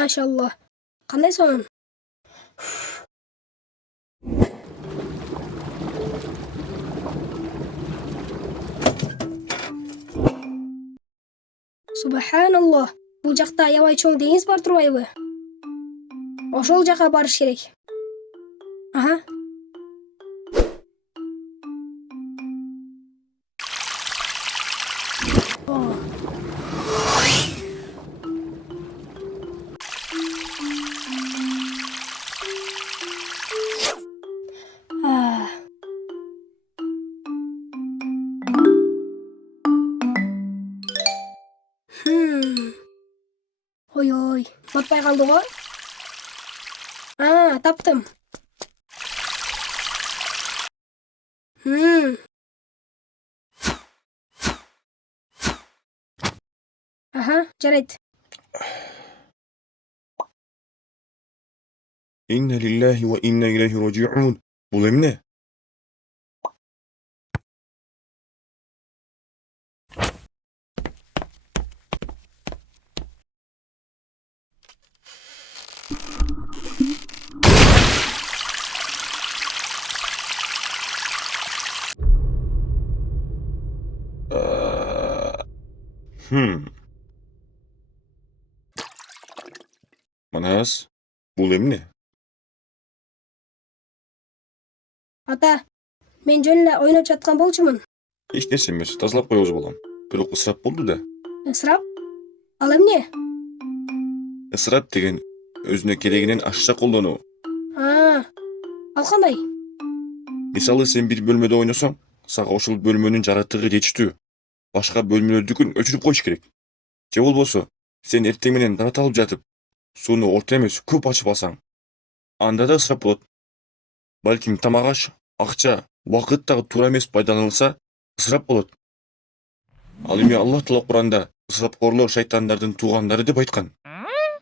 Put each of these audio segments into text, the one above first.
Машалла. Кандай сонун? Субханаллах. Бул жакта аябай чоң деңиз бар турбайбы? Ошол жака барыш керек. Ага. О. А. Ой, батпай калды го. Таптым. Ага, жарайт. Inna lillahi wa inna ilayhi raji'un. Bul emne? Manas, bul emne? Ата, мен жөн эле ойноп жаткан болчумун. Эч нерсе эмес, тазалап коебуз балам. Бирок ысырап болду да. Ысырап? Ал эмне? Ысырап деген өзүнө керегинен ашыкча колдонуу. Ал кандай? Мисалы сен бир бөлмөдө ойносоң, сага ошол бөлмөнүн жарыктыгы жетиштүү. Башка бөлмөлөрдүкүн өчүрүп коюш керек. Же болбосо, сен эртең менен дат алып жатып, сууну орто эмес көп ачып алсаң, анда да ысырап болот. Балким тамак аш, акча, убакыт дагы туура эмес пайдаланылса, ысырап болот. Ал эми Аллах Таала Куранда ысырапкорлор шайтандардын туугандары деп айткан.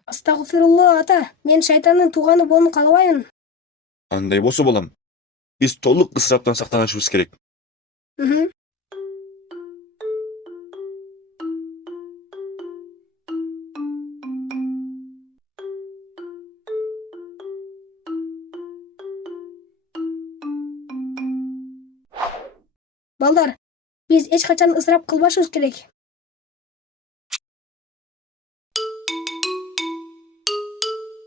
Астагфирулла, ата. Мен шайтандын тууганы болууну каалабаймын. Андай болсо балам, биз толук ысыраптан сактанышыбыз керек. Балдар, биз эч качан ысырап кылбашыбыз керек.